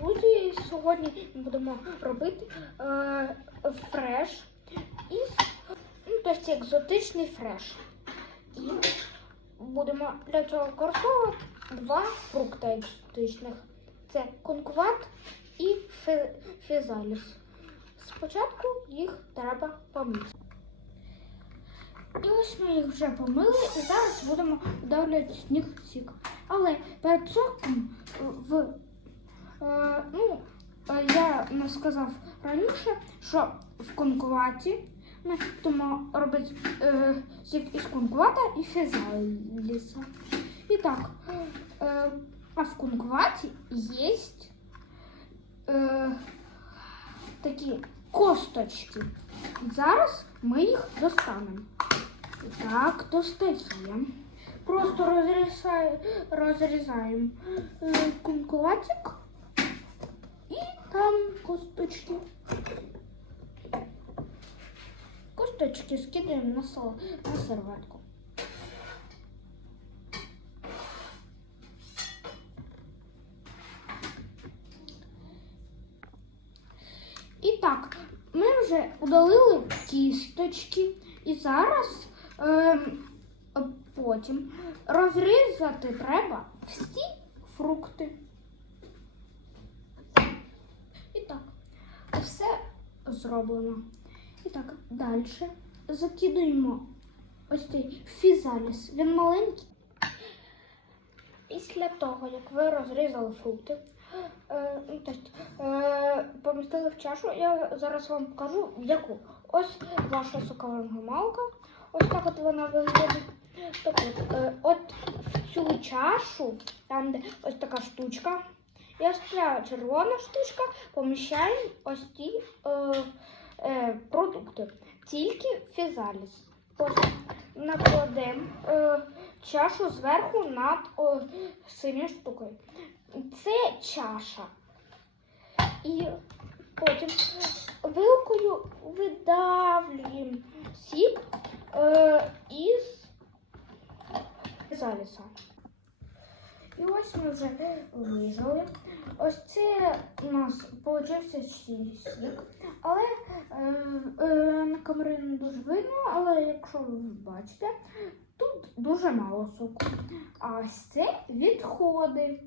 друзі! Сьогодні ми будемо робити е, фреш із ну, тобто екзотичний фреш. І будемо для цього використовувати два фрукти екзотичних. Це конкват і фізаліс. Спочатку їх треба помити. І ось ми їх вже помили і зараз будемо з них сік. Але перед цим в ну, е, я не сказав раніше, що в конкуваті ми будемо робити е, сік із конкувата і фізаліса. І так, е, а в конкуваті є е, такі косточки. Зараз ми їх достанемо. Так, достаємо. Просто розрізаємо, розрізаємо е, кункуватик і там косточки. Косточки скидаємо на, сол, на серветку. І так, ми вже удалили кісточки і зараз ем, потім розрізати треба всі фрукти. І так, все зроблено. І так, далі закидуємо ось цей фізаліс. Він маленький. Після того, як ви розрізали фрукти, е, ну, е, помістили в чашу, я зараз вам покажу, яку. Ось ваша соковингомалка. Ось так от вона виглядає. Так от, е, от в цю чашу, там де ось така штучка, ось червона штучка поміщаємо ось ці е, е, продукти. Тільки фізаліс. Накладемо е, чашу зверху над о, синьою штукою. Це чаша. І потім вилкою видавлюємо сік е, із заліса. І ось ми вже вижали. Ось це у нас получився сік, але е, е, на камері не дуже видно, але якщо ви бачите, тут дуже мало соку. А ось це відходи.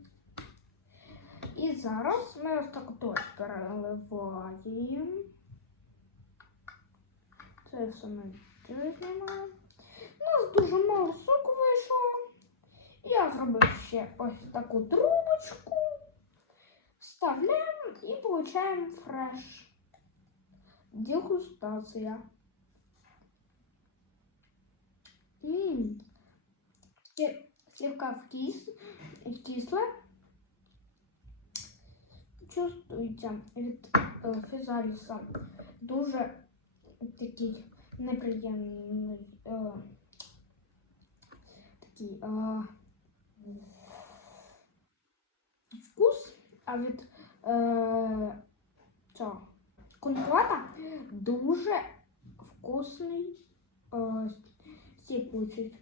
І зараз ми ось так ось переливаємо. Це все ми знімаємо. У нас дуже мало соку вийшло. Я зробив ще ось таку трубочку. Вставляємо і получаємо фреш. Дегустація. Ммм. Слегка вкис... кисле. Чувствується від е, фізаліса дуже такий неприємний е, такий а від е, цього конквата дуже вкусний е, сік получить.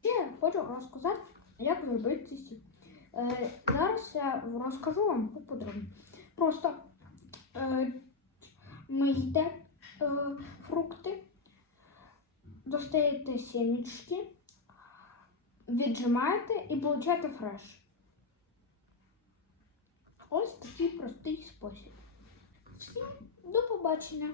Ще хочу розказати, як робити сік. Е, зараз я розкажу вам поподробно. Просто е, мийте е, фрукти, достаєте сімечки, віджимаєте і получаєте фреш. Ось такий простий спосіб. Всім до побачення!